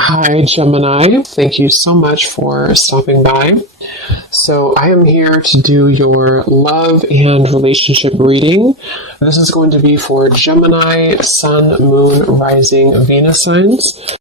Hi, Gemini. Thank you so much for stopping by. So, I am here to do your love and relationship reading. This is going to be for Gemini, Sun, Moon, Rising, Venus signs.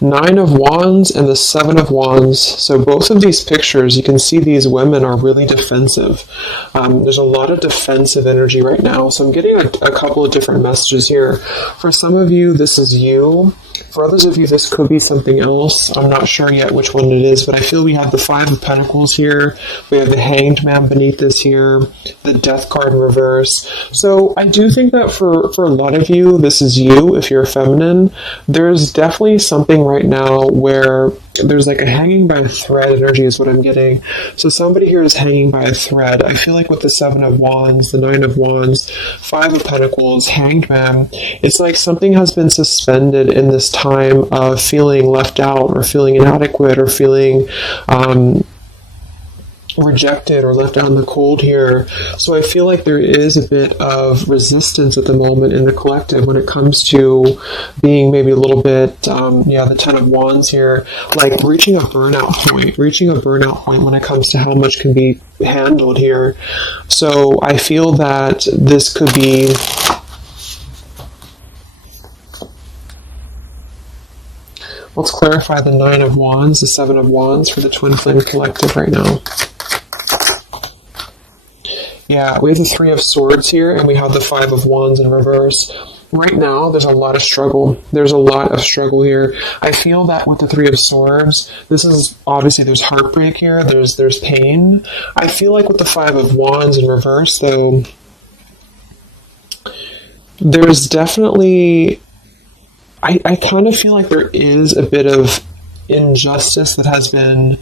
Nine of Wands and the Seven of Wands. So both of these pictures, you can see these women are really defensive. There's a lot of defensive energy right now. So I'm getting a couple of different messages here. For some of you, this is you. For others of you, this could be something else. I'm not sure yet which one it is, but I feel we have the Five of Pentacles here. We have the Hanged Man beneath this here, the Death card in reverse. So I do think that for a lot of you, this is you, if you're feminine. There's definitely something right now where there's like a hanging by a thread energy is what I'm getting. So somebody here is hanging by a thread. I feel like with the Seven of Wands, the Nine of Wands, Five of Pentacles, Hanged Man, it's like something has been suspended in this time of feeling left out or feeling inadequate or feeling rejected or left out in the cold here. So I feel like there is a bit of resistance at the moment in the collective when it comes to being maybe a little bit, the Ten of Wands here, like reaching a burnout point when it comes to how much can be handled here. So I feel that this could be let's clarify the Nine of Wands, the Seven of Wands for the Twin Flame Collective right now. Yeah, we have the Three of Swords here, and we have the Five of Wands in reverse. Right now, there's a lot of struggle. There's a lot of struggle here. I feel that with the Three of Swords, this is obviously there's heartbreak here. There's pain. I feel like with the Five of Wands in reverse, though, there's definitely I kind of feel like there is a bit of injustice that has been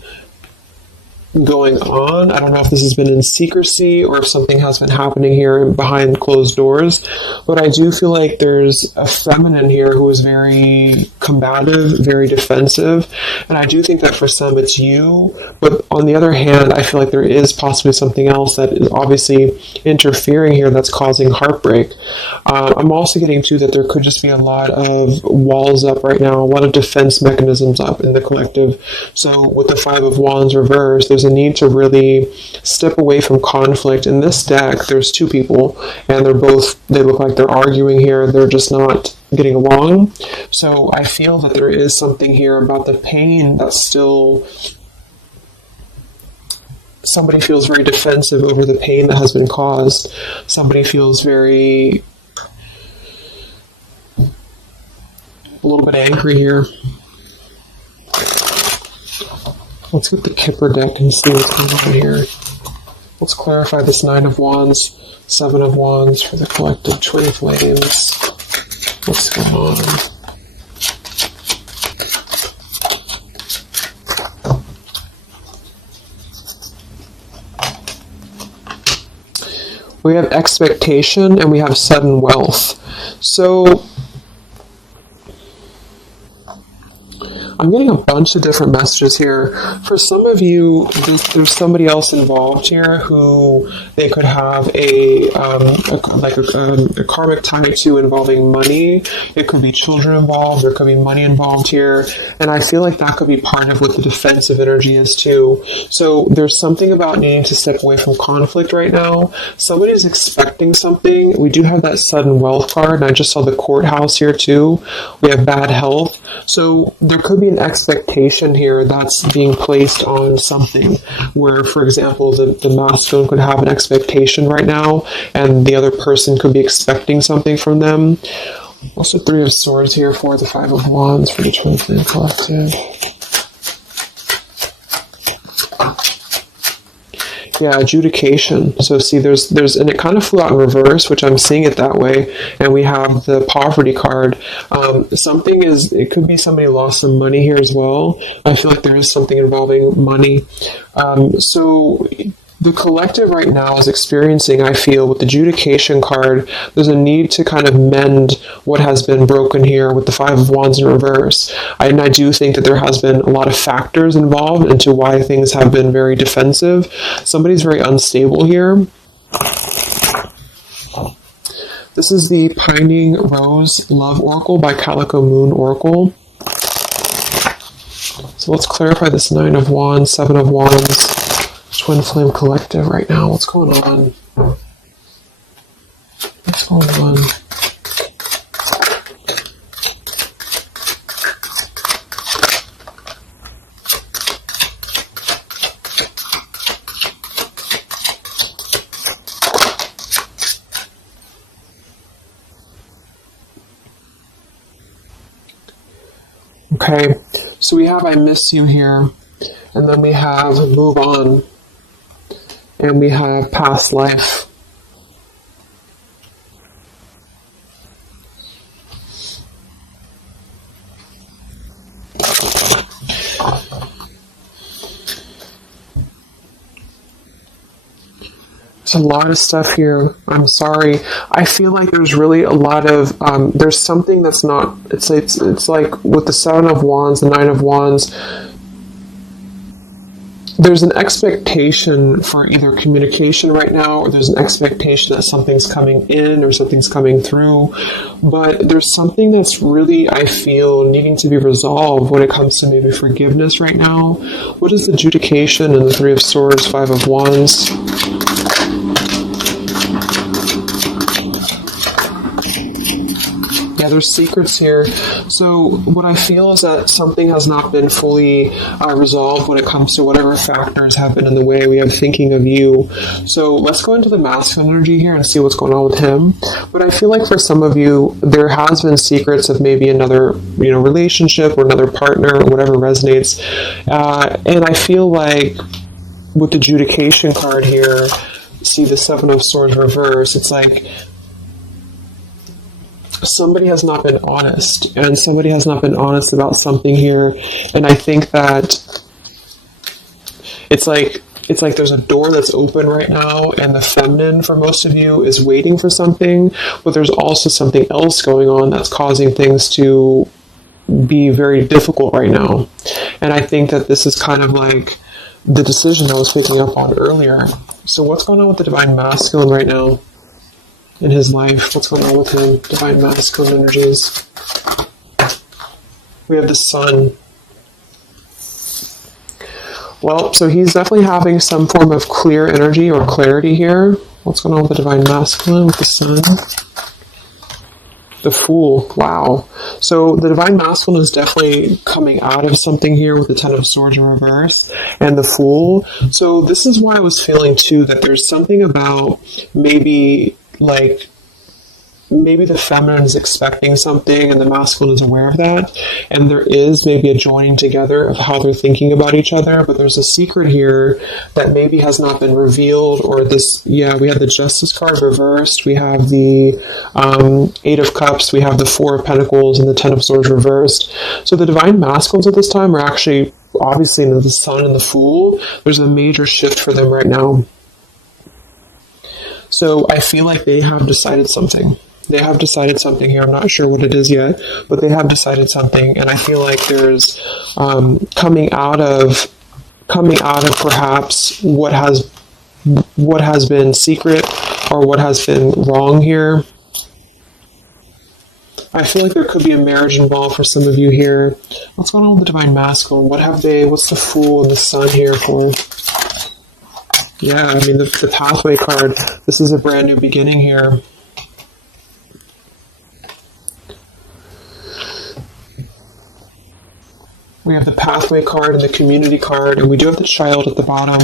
going on. I don't know if this has been in secrecy or if something has been happening here behind closed doors, but I do feel like there's a feminine here who is very combative, very defensive, and I do think that for some it's you, but on the other hand, I feel like there is possibly something else that is obviously interfering here that's causing heartbreak. I'm also getting to that there could just be a lot of walls up right now, a lot of defense mechanisms up in the collective. So with the Five of Wands reversed, there's a need to really step away from conflict. In this deck, there's two people, and they look like they're arguing here. They're just not getting along. So I feel that there is something here about the pain that's still... Somebody feels very defensive over the pain that has been caused. Somebody feels a little bit angry here. Let's get the Kipper deck and see what's going on here. Let's clarify this Nine of Wands, Seven of Wands for the collective Twin Flames. What's going on? We have expectation and we have sudden wealth. So I'm getting a bunch of different messages here. For some of you, there's somebody else involved here who they could have a karmic tie to involving money. It could be children involved. There could be money involved here. And I feel like that could be part of what the defensive energy is too. So there's something about needing to step away from conflict right now. Somebody's expecting something. We do have that sudden wealth card, and I just saw the courthouse here too. We have bad health. So there could be an expectation here that's being placed on something where, for example, the masculine could have an expectation right now and the other person could be expecting something from them. Also, Three of Swords here for the Five of Wands for the Twin Flame Collective. Yeah, adjudication. So see, there's, and it kind of flew out in reverse, which I'm seeing it that way. And we have the poverty card. It could be somebody lost some money here as well. I feel like there is something involving money. So the collective right now is experiencing, I feel, with the adjudication card, there's a need to kind of mend what has been broken here with the Five of Wands in reverse. And I do think that there has been a lot of factors involved into why things have been very defensive. Somebody's very unstable here. This is the Pining Rose Love Oracle by Calico Moon Oracle. So let's clarify this 9 of Wands, 7 of Wands, Twin Flame Collective right now. What's going on? What's going on? Okay, so we have I miss you here, and then we have move on, and we have past life. There's a lot of stuff here. I'm sorry. I feel like there's really a lot of, there's something that's not, it's like with the 7 of Wands, the 9 of Wands, there's an expectation for either communication right now, or there's an expectation that something's coming in or something's coming through. But there's something that's really, I feel, needing to be resolved when it comes to maybe forgiveness right now. What is adjudication in the 3 of Swords, 5 of Wands? Yeah, there's secrets here. So what I feel is that something has not been fully resolved when it comes to whatever factors have been in the way. We have thinking of you. So let's go into the masculine energy here and see what's going on with him. But I feel like for some of you, there has been secrets of maybe another, relationship or another partner or whatever resonates. And I feel like with the adjudication card here, see the 7 of Swords reverse, it's like somebody has not been honest, and somebody has not been honest about something here. And I think that it's like there's a door that's open right now, and the feminine for most of you is waiting for something, but there's also something else going on that's causing things to be very difficult right now. And I think that this is kind of like the decision I was picking up on earlier. So what's going on with the divine masculine right now in his life? What's going on with him? Divine masculine energies. We have the sun. Well, so he's definitely having some form of clear energy or clarity here. What's going on with the divine masculine with the sun? The Fool. Wow. So the divine masculine is definitely coming out of something here with the 10 of Swords in reverse and the Fool. So this is why I was feeling too that there's something about maybe the feminine is expecting something and the masculine is aware of that, and there is maybe a joining together of how they're thinking about each other, but there's a secret here that maybe has not been revealed. Or this, we have the Justice card reversed, we have the 8 of Cups, we have the 4 of Pentacles, and the 10 of Swords reversed. So the divine masculines at this time are actually obviously into the Sun and the Fool. There's a major shift for them right now. So I feel like they have decided something. They have decided something here. I'm not sure what it is yet, but they have decided something. And I feel like there's coming out of perhaps what has been secret or what has been wrong here. I feel like there could be a marriage involved for some of you here. What's going on with the divine masculine? What's the Fool and the Sun here for? Yeah, I mean, the Pathway card, this is a brand new beginning here. We have the Pathway card and the Community card, and we do have the Child at the bottom.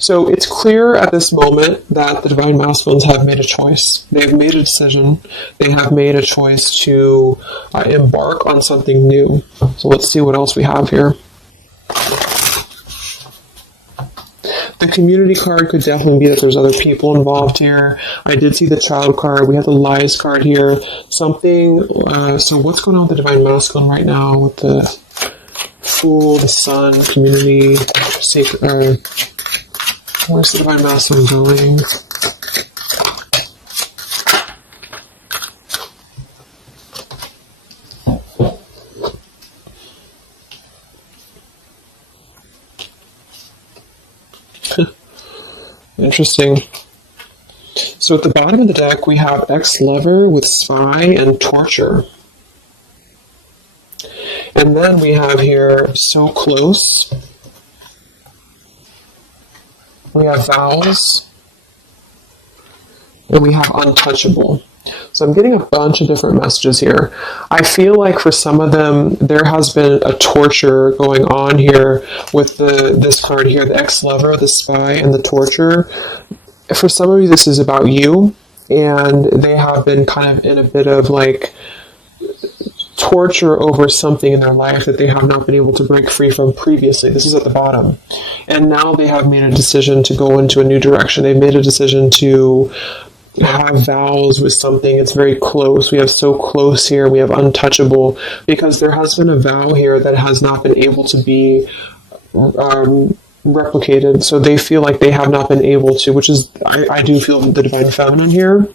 So it's clear at this moment that the divine masculines have made a choice. They've made a decision. They have made a choice to embark on something new. So let's see what else we have here. The Community card could definitely be that there's other people involved here. I did see the Child card. We have the Lies card here. Something, so what's going on with the divine masculine right now with the Fool, the Sun, Community, where's the divine masculine going? Interesting. So at the bottom of the deck, we have ex-lover with spy and torture. And then we have here so close. We have vows. And we have untouchable. So I'm getting a bunch of different messages here. I feel like for some of them, there has been a torture going on here with this card here, the ex-lover, the spy, and the torture. For some of you, this is about you, and they have been kind of in a bit of like torture over something in their life that they have not been able to break free from previously. This is at the bottom. And now they have made a decision to go into a new direction. They've made a decision to have vows with something. It's very close. We have so close here. We have untouchable, because there has been a vow here that has not been able to be replicated. So they feel like they have not been able to, which is, I do feel the divine feminine here.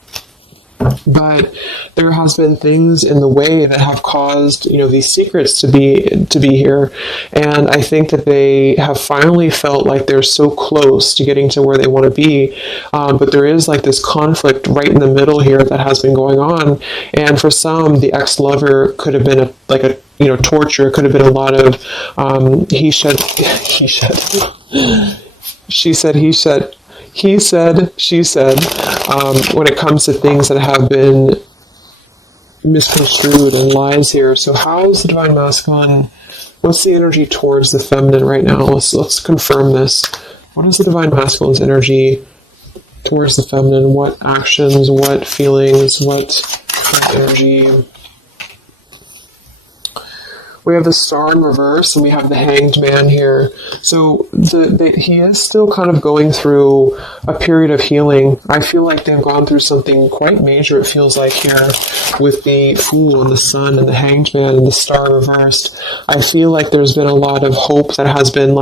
But there has been things in the way that have caused, these secrets to be here. And I think that they have finally felt like they're so close to getting to where they want to be. But there is like this conflict right in the middle here that has been going on. And for some, the ex-lover could have been torture. It could have been a lot of he said, she said, he said, he said, she said, when it comes to things that have been misconstrued and lies here. So how is the divine masculine? What's the energy towards the feminine right now? Let's confirm this. What is the divine masculine's energy towards the feminine? What actions, what feelings, what energy? We have the Star in reverse, and we have the Hanged Man here. So he is still kind of going through a period of healing. I feel like they've gone through something quite major, it feels like, here with the Fool and the Sun and the Hanged Man and the Star reversed. I feel like there's been a lot of hope that has been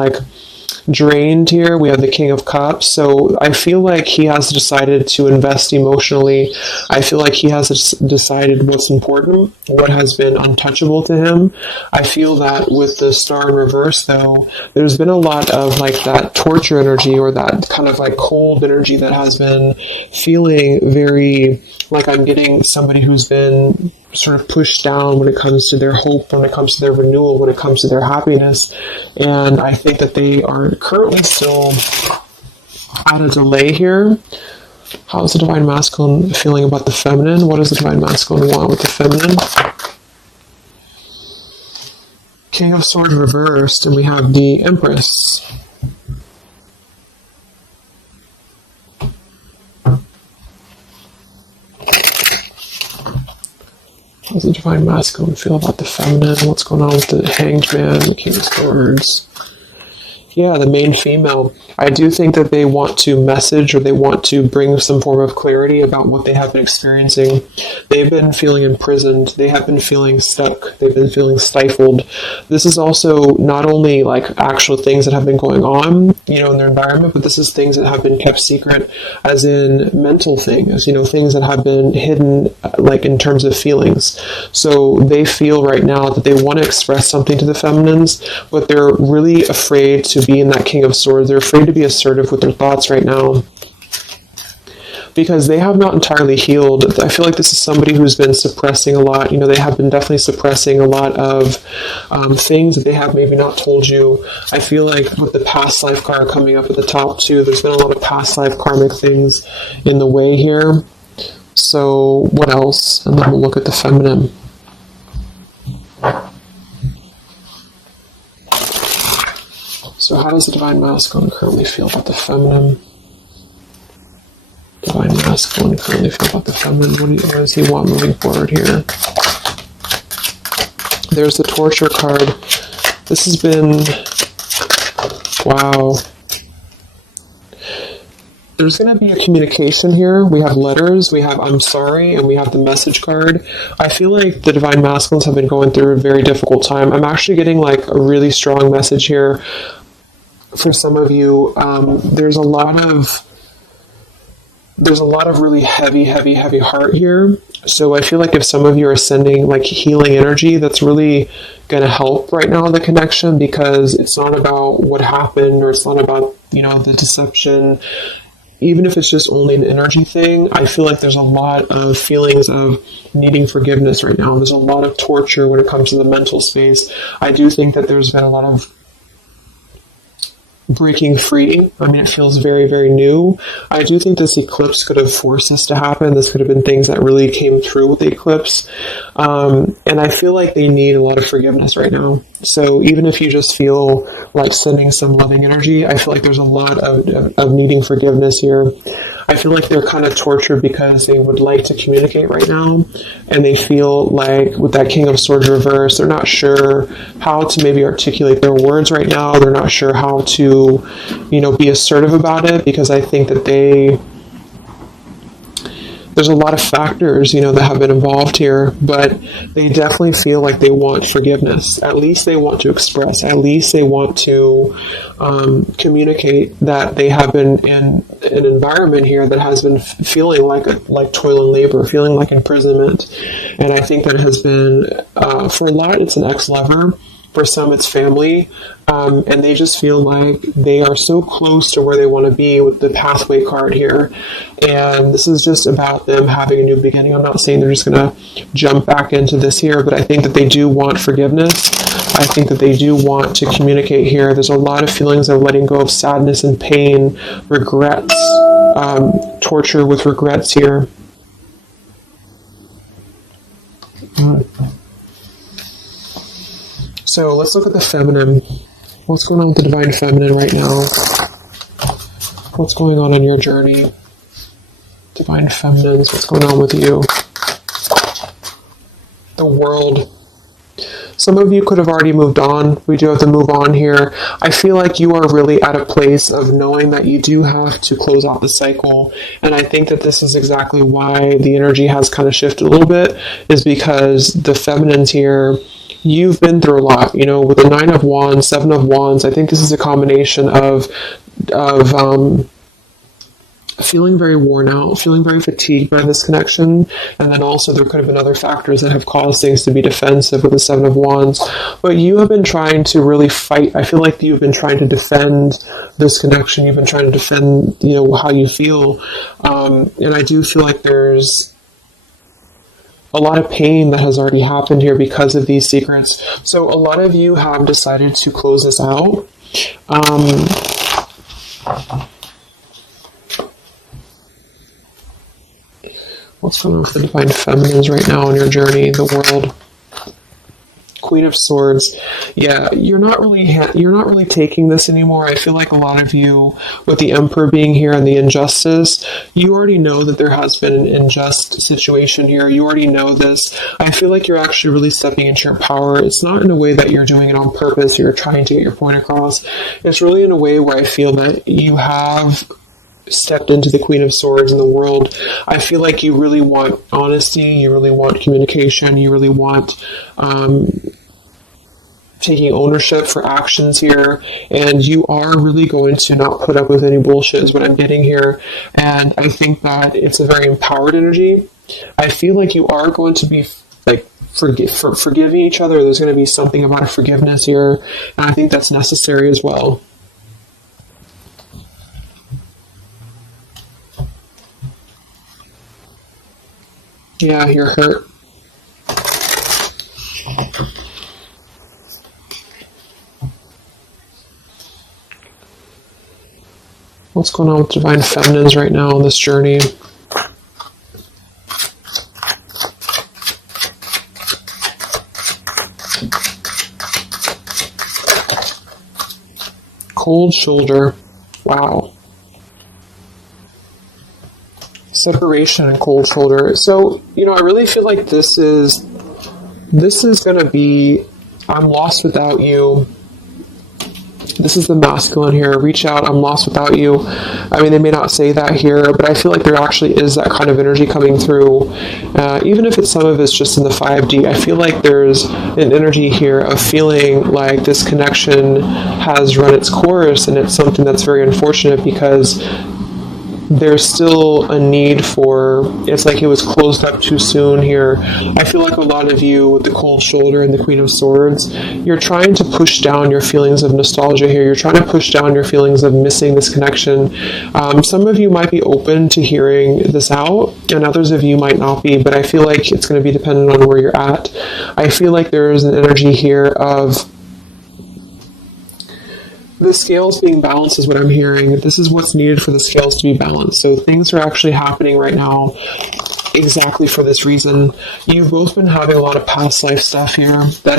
drained here. We have the King of Cups. So I feel like he has decided to invest emotionally. I feel like he has decided what's important, what has been untouchable to him. I feel that with the Star in reverse, though, there's been a lot of that torture energy, or that kind of cold energy that has been feeling very like I'm getting somebody who's been sort of pushed down when it comes to their hope, when it comes to their renewal, when it comes to their happiness. And I think that they are currently still at a delay here. How is the divine masculine feeling about the feminine? What does the divine masculine want with the feminine? King of Swords reversed, and we have the Empress. How does the divine masculine feel about the feminine? What's going on with the Hanged Man, the King of Swords? Yeah, the main female. I do think that they want to message, or they want to bring some form of clarity about what they have been experiencing. They've been feeling imprisoned. They have been feeling stuck. They've been feeling stifled. This is also not only actual things that have been going on, in their environment, but this is things that have been kept secret, as in mental things, things that have been hidden, in terms of feelings. So they feel right now that they want to express something to the feminines, but they're really afraid to be in that King of Swords. They're afraid to be assertive with their thoughts right now, because they have not entirely healed. I feel like this is somebody who's been suppressing a lot. They have been definitely suppressing a lot of things that they have maybe not told you. I feel like with the past life card coming up at the top too, there's been a lot of past life karmic things in the way here. So what else? And then we'll look at the feminine. So how does the divine masculine currently feel about the feminine? Divine masculine currently feel about the feminine? What does he want moving forward here? There's the torture card. This has been... Wow. There's going to be a communication here. We have letters, we have I'm sorry, and we have the message card. I feel like the divine masculines have been going through a very difficult time. I'm actually getting a really strong message here. For some of you, there's a lot of really heavy heart here. So I feel like if some of you are sending healing energy, that's really going to help right now, the connection, because it's not about what happened, or it's not about, the deception. even if it's just only an energy thing, I feel like there's a lot of feelings of needing forgiveness right now. There's a lot of torture when it comes to the mental space. I do think that there's been a lot of breaking free. I mean, it feels very, very new. I do think this eclipse could have forced this to happen. This could have been things that really came through with the eclipse. And I feel like they need a lot of forgiveness right now. So even if you just feel like sending some loving energy, I feel like there's a lot of needing forgiveness here. I feel like they're kind of tortured because they would like to communicate right now, and they feel like with that King of Swords reverse, they're not sure how to maybe articulate their words right now. They're not sure how to, be assertive about it, because I think that there's a lot of factors, that have been involved here, but they definitely feel like they want forgiveness. At least they want to express. At least they want to communicate that they have been in an environment here that has been feeling like toil and labor, feeling like imprisonment. And I think that it has been, for a lot, it's an ex-lover. For some, it's family, and they just feel like they are so close to where they want to be with the pathway card here. And this is just about them having a new beginning. I'm not saying they're just going to jump back into this here, but I think that they do want forgiveness. I think that they do want to communicate here. There's a lot of feelings of letting go of sadness and pain, regrets, torture with regrets here. So let's look at the feminine. What's going on with the divine feminine right now? What's going on your journey? Divine feminines, what's going on with you? The world. Some of you could have already moved on. We do have to move on here. I feel like you are really at a place of knowing that you do have to close out the cycle. And I think that this is exactly why the energy has kind of shifted a little bit, is because the feminines here, you've been through a lot, with the 9 of Wands, 7 of Wands. I think this is a combination of feeling very worn out, feeling very fatigued by this connection. And then also there could have been other factors that have caused things to be defensive with the 7 of Wands. But you have been trying to really fight. I feel like you've been trying to defend this connection. You've been trying to defend, how you feel. And I do feel like there's a lot of pain that has already happened here because of these secrets. So a lot of you have decided to close this out. What's going on with the divine feminines right now in your journey, the world? Queen of Swords. Yeah, you're not really taking this anymore. I feel like a lot of you, with the Emperor being here and the injustice, you already know that there has been an unjust situation here. You already know this. I feel like you're actually really stepping into your power. It's not in a way that you're doing it on purpose, you're trying to get your point across. It's really in a way where I feel that you have stepped into the Queen of Swords in the world. I feel like you really want honesty, you really want communication, you really want taking ownership for actions here, and you are really going to not put up with any bullshit is what I'm getting here. And I think that it's a very empowered energy. I feel like you are going to be like forgiving each other. There's going to be something about a forgiveness here, and I think that's necessary as well. Yeah, you're hurt. What's going on with divine feminines right now on this journey? Cold shoulder. Wow. Separation and cold shoulder. So, I really feel like this is going to be, I'm lost without you. This is the masculine here. Reach out, I'm lost without you. I mean, they may not say that here, but I feel like there actually is that kind of energy coming through. Even if some of it's just in the 5D, I feel like there's an energy here of feeling like this connection has run its course, and it's something that's very unfortunate because there's still a need for, it's like it was closed up too soon here. I feel like a lot of you with the cold shoulder and the Queen of Swords, you're trying to push down your feelings of nostalgia here. You're trying to push down your feelings of missing this connection. Some of you might be open to hearing this out, and others of you might not be, but I feel like it's going to be dependent on where you're at. I feel like there is an energy here of the scales being balanced is what I'm hearing. This is what's needed for the scales to be balanced. So things are actually happening right now exactly for this reason. You've both been having a lot of past life stuff here that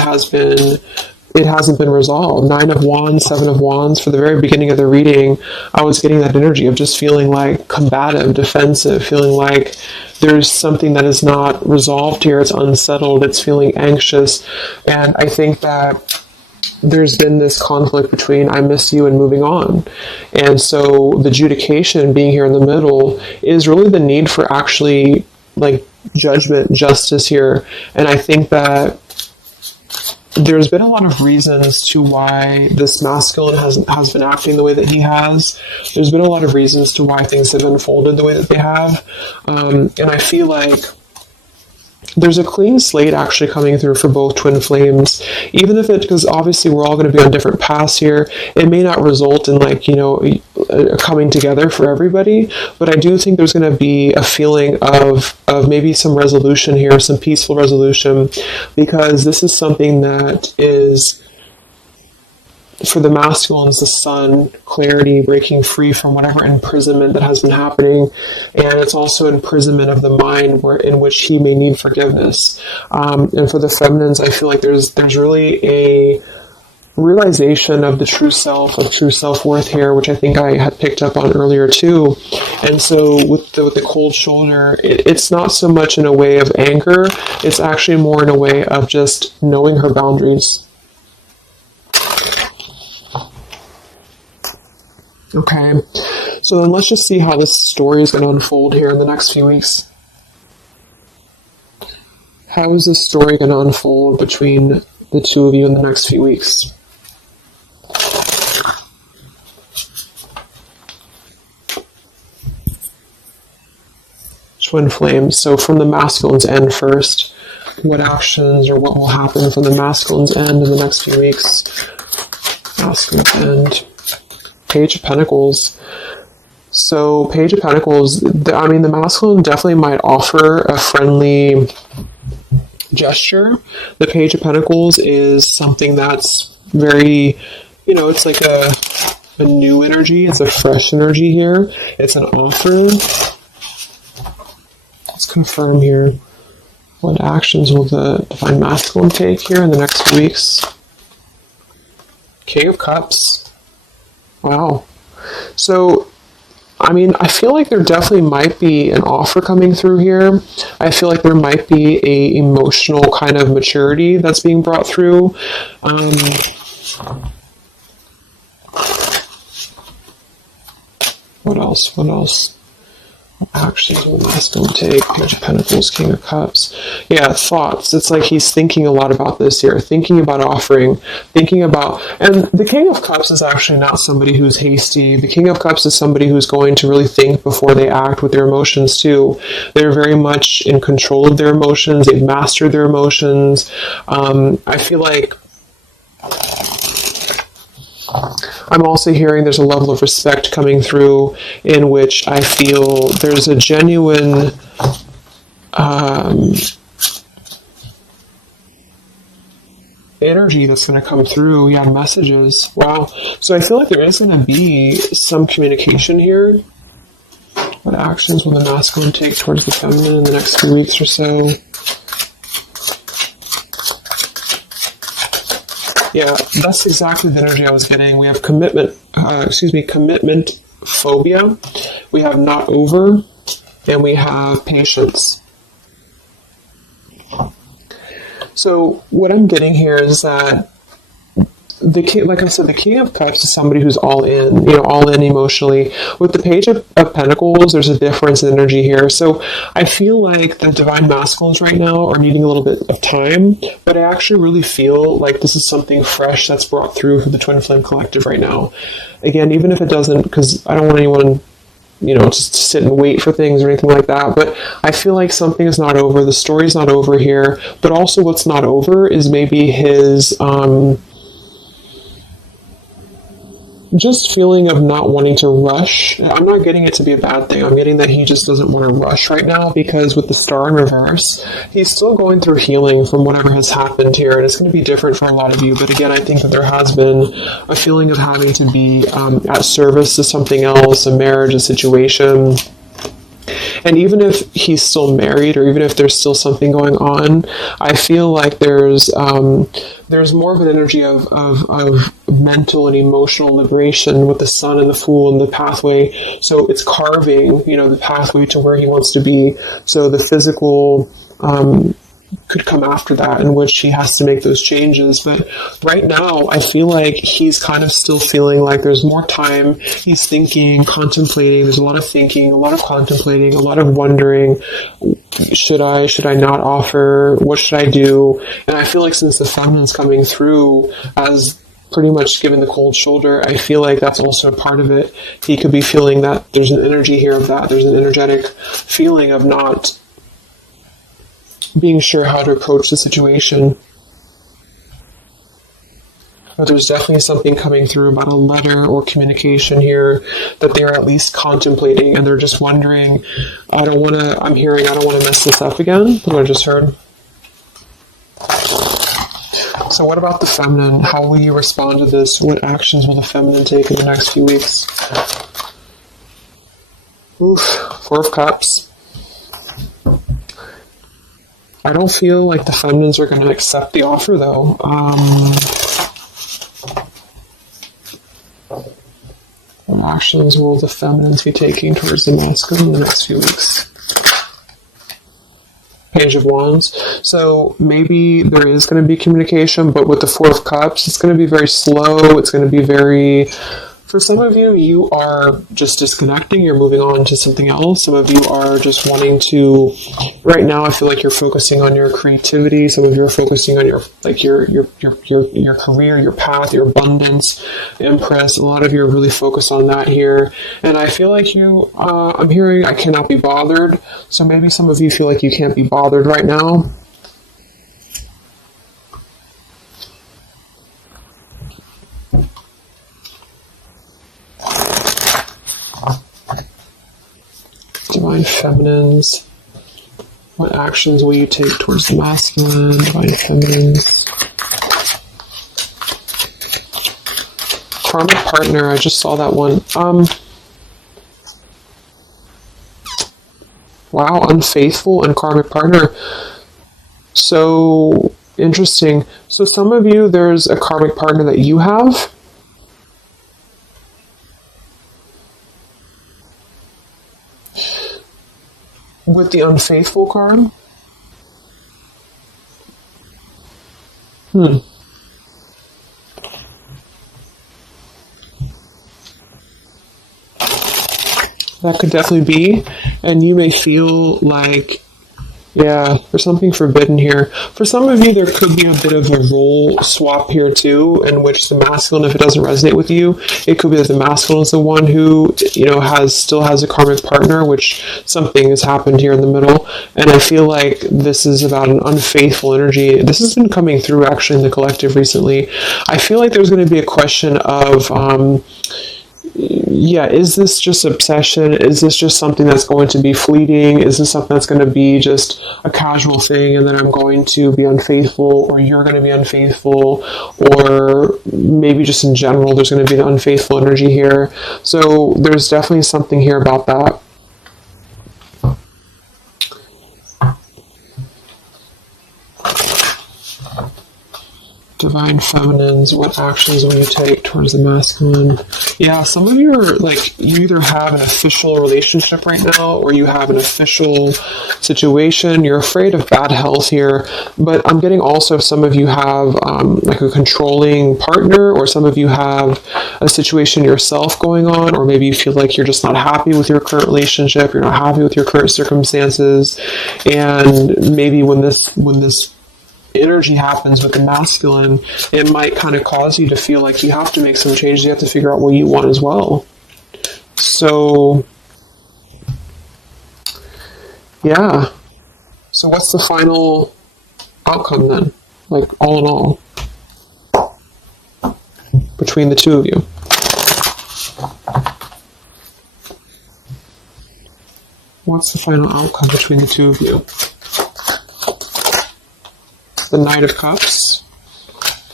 it hasn't been resolved. 9 of Wands, 7 of Wands. For the very beginning of the reading, I was getting that energy of just feeling like combative, defensive, feeling like there's something that is not resolved here. It's unsettled. It's feeling anxious. And I think that there's been this conflict between I miss you and moving on. And so the adjudication being here in the middle is really the need for actually like judgment, justice here. And I think that there's been a lot of reasons to why this masculine has been acting the way that he has. There's been a lot of reasons to why things have unfolded the way that they have. And I feel like there's a clean slate actually coming through for both twin flames, even if because obviously we're all going to be on different paths here. It may not result in a coming together for everybody, but I do think there's going to be a feeling of maybe some resolution here, some peaceful resolution, because this is something that is, for the masculines, the sun, clarity, breaking free from whatever imprisonment that has been happening. And it's also imprisonment of the mind in which he may need forgiveness. And for the feminines, I feel like there's really a realization of the true self, of true self-worth here, which I think I had picked up on earlier too. And so with the cold shoulder, it's not so much in a way of anger, it's actually more in a way of just knowing her boundaries. Okay, so then let's just see how this story is going to unfold here in the next few weeks. How is this story going to unfold between the two of you in the next few weeks? Twin flames. So from the masculine's end first, what actions or what will happen from the masculine's end in the next few weeks? Masculine's end. Page of Pentacles. So Page of Pentacles, the masculine definitely might offer a friendly gesture. The Page of Pentacles is something that's very, it's like a new energy. It's a fresh energy here. It's an offer. Let's confirm here. What actions will the Divine Masculine take here in the next few weeks? King of Cups. Wow. So, I feel like there definitely might be an offer coming through here. I feel like there might be a emotional kind of maturity that's being brought through. What else? Actions will the masculine take? Page of Pentacles, King of Cups. Yeah, thoughts. It's like he's thinking a lot about this here, thinking about offering, and the King of Cups is actually not somebody who's hasty. The King of Cups is somebody who's going to really think before they act with their emotions too. They're very much in control of their emotions. They've mastered their emotions. I feel like I'm also hearing there's a level of respect coming through in which I feel there's a genuine energy that's going to come through. Yeah, messages. Wow. So I feel like there is going to be some communication here. What actions will the masculine take towards the feminine in the next few weeks or so? Yeah, that's exactly the energy I was getting. We have commitment phobia. We have not over, and we have patience. So what I'm getting here is that the King of Cups is somebody who's all in, all in emotionally. With the Page of Pentacles, there's a difference in energy here. So I feel like the Divine Masculines right now are needing a little bit of time, but I actually really feel like this is something fresh that's brought through for the Twin Flame Collective right now. Again, even if it doesn't, because I don't want anyone just sit and wait for things or anything like that. But I feel like something is not over. The story's not over here. But also what's not over is maybe his just feeling of not wanting to rush. I'm not getting it to be a bad thing. I'm getting that he just doesn't want to rush right now, because with the star in reverse, he's still going through healing from whatever has happened here, and it's going to be different for a lot of you. But again, I think that there has been a feeling of having to be at service to something else, a marriage, a situation. And even if he's still married, or even if there's still something going on, I feel like there's more of an energy of mental and emotional liberation with the Sun and the Fool and the pathway. So it's carving, the pathway to where he wants to be. So the physical could come after that, in which he has to make those changes. But right now, I feel like he's kind of still feeling like there's more time. He's thinking, contemplating. There's a lot of thinking, a lot of contemplating, a lot of wondering. Should I not offer? What should I do? And I feel like since the feminine's coming through as pretty much giving the cold shoulder, I feel like that's also a part of it. He could be feeling that there's an energy here of that. There's an energetic feeling of not being sure how to approach the situation. But there's definitely something coming through about a letter or communication here that they're at least contemplating, and they're just wondering, I don't want to mess this up again, what I just heard. So what about the feminine? How will you respond to this? What actions will the feminine take in the next few weeks? Oof, Four of Cups. I don't feel like the feminines are going to accept the offer, though. What actions will the feminines be taking towards the masculine in the next few weeks? Page of Wands. So maybe there is going to be communication, but with the Four of Cups, it's going to be very slow. It's going to be very... For some of you, you are just disconnecting. You're moving on to something else. Some of you are just wanting to. Right now, I feel like you're focusing on your creativity. Some of you are focusing on your career, your path, your abundance, Empress. A lot of you are really focused on that here. And I feel like you. I'm hearing I cannot be bothered. So maybe some of you feel like you can't be bothered right now. Divine Feminines. What actions will you take towards the masculine? Divine Feminines. Karmic Partner. I just saw that one. Wow, Unfaithful and Karmic Partner. So interesting. So some of you, there's a karmic partner that you have. With the Unfaithful card? That could definitely be. And you may feel like, yeah, there's something forbidden here. For some of you, there could be a bit of a role swap here too, in which the masculine, if it doesn't resonate with you, it could be that the masculine is the one who, still has a karmic partner, which something has happened here in the middle. And I feel like this is about an unfaithful energy. This has been coming through actually in the collective recently. I feel like there's going to be a question of, is this just obsession? Is this just something that's going to be fleeting? Is this something that's going to be just a casual thing, and then I'm going to be unfaithful, or you're going to be unfaithful, or maybe just in general there's going to be the unfaithful energy here. So there's definitely something here about that. Divine Feminines, what actions will you take towards the masculine? Yeah, some of you are you either have an official relationship right now, or you have an official situation. You're afraid of bad health here, but I'm getting also some of you have a controlling partner, or some of you have a situation yourself going on, or maybe you feel like you're just not happy with your current relationship, you're not happy with your current circumstances, and maybe when this energy happens with the masculine, it might kind of cause you to feel like you have to make some changes. You have to figure out what you want as well. So Yeah. So what's the final outcome then? Like, all in all, between the two of you? What's the final outcome between the two of you? The Knight of Cups,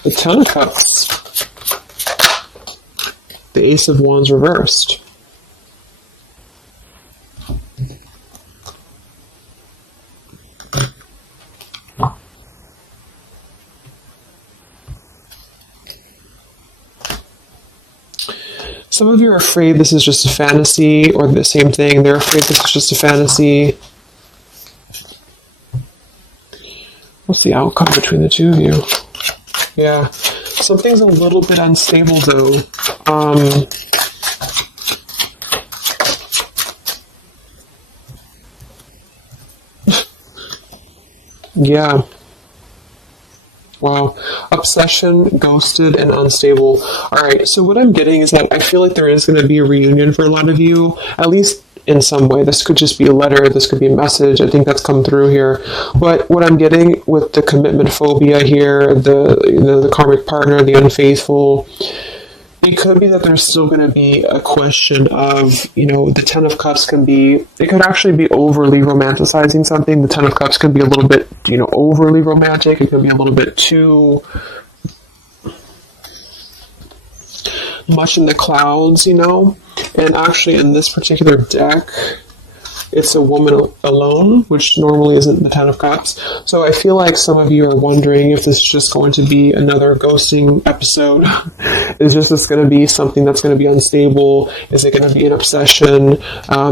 the Ten of Cups, the Ace of Wands reversed. Some of you are afraid this is just a fantasy, or the same thing, they're afraid this is just a fantasy. What's the outcome between the two of you? Yeah, something's a little bit unstable though. Yeah. Wow. Obsession, ghosted, and unstable. Alright, so what I'm getting is that I feel like there is going to be a reunion for a lot of you, at least in some way. This could just be a letter, this could be a message. I think that's come through here. But what I'm getting with the commitment phobia here, the karmic partner, the unfaithful, it could be that there's still going to be a question of, the Ten of Cups it could actually be overly romanticizing something. The Ten of Cups could be a little bit, overly romantic. It could be a little bit too much in the clouds, And actually in this particular deck, it's a woman alone, which normally isn't the Ten of Cups. So I feel like some of you are wondering if this is just going to be another ghosting episode. Is this going to be something that's going to be unstable? Is it going to be an obsession?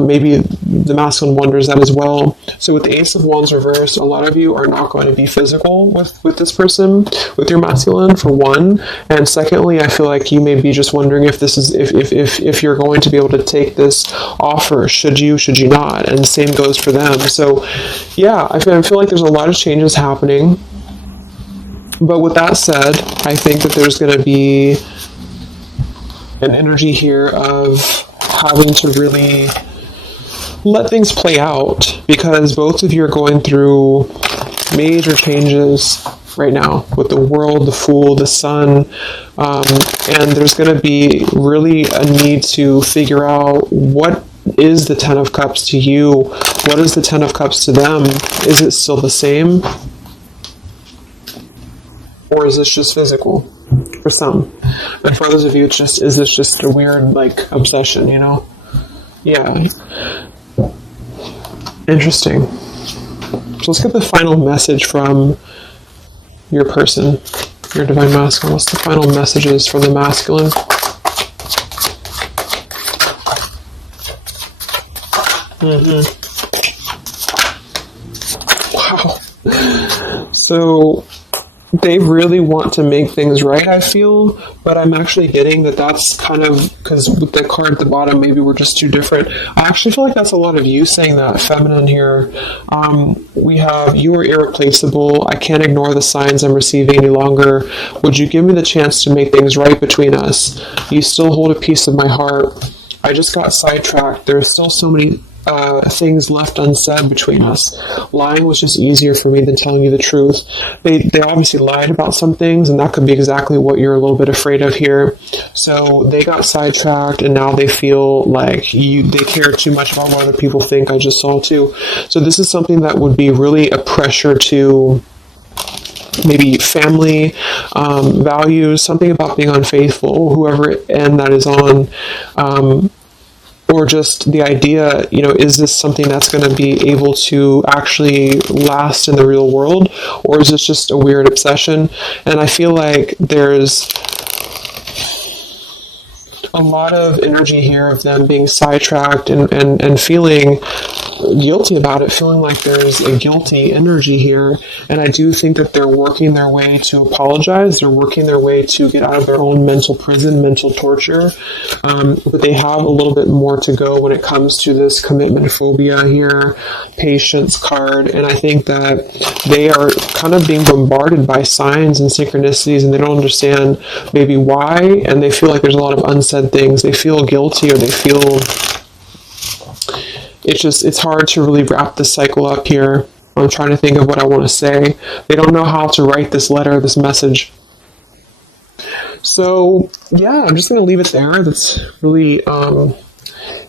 Maybe the masculine wonders that as well. So with the Ace of Wands reversed, a lot of you are not going to be physical with this person, with your masculine, for one. And secondly, I feel like you may be just wondering if this is if you're going to be able to take this offer. Should you not? And the same goes for them. So yeah, I feel like there's a lot of changes happening. But with that said, I think that there's going to be an energy here of having to really let things play out, because both of you are going through major changes right now with the world, the Fool, the Sun, and there's going to be really a need to figure out what is the Ten of Cups to you, what is the Ten of Cups to them. Is it still the same, or is this just physical for some? And for others of you, is this just a weird obsession? Yeah. Interesting. So let's get the final message from your person, your divine masculine. What's the final messages from the masculine? Wow. So they really want to make things right, I feel, but I'm actually getting that that's kind of, because with the card at the bottom, maybe we're just too different. I actually feel like that's a lot of you saying that, feminine here. We have, you are irreplaceable. I can't ignore the signs I'm receiving any longer. Would you give me the chance to make things right between us? You still hold a piece of my heart. I just got sidetracked. There are still so many things left unsaid between us. Lying was just easier for me than telling you the truth. They obviously lied about some things, and that could be exactly what you're a little bit afraid of here. So they got sidetracked, and now they feel like they care too much about what other people think. I just saw too. So this is something that would be really a pressure to maybe family values, something about being unfaithful, whoever end that is on, or just the idea, is this something that's going to be able to actually last in the real world, or is this just a weird obsession? And I feel like there's a lot of energy here of them being sidetracked and feeling guilty about it, feeling like there's a guilty energy here. And I do think that they're working their way to apologize. They're working their way to get out of their own mental prison, mental torture. But they have a little bit more to go when it comes to this commitment phobia here, patience card. And I think that they are kind of being bombarded by signs and synchronicities, and they don't understand maybe why. And they feel like there's a lot of unsaid things. They feel guilty, or they feel it's hard to really wrap this cycle up here. I'm trying to think of what I want to say. They don't know how to write this letter, this message. So, yeah, I'm just going to leave it there. That's really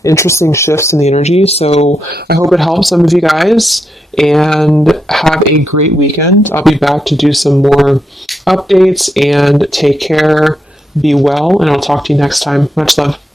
interesting shifts in the energy. So I hope it helps some of you guys, and have a great weekend. I'll be back to do some more updates, and take care, be well, and I'll talk to you next time. Much love.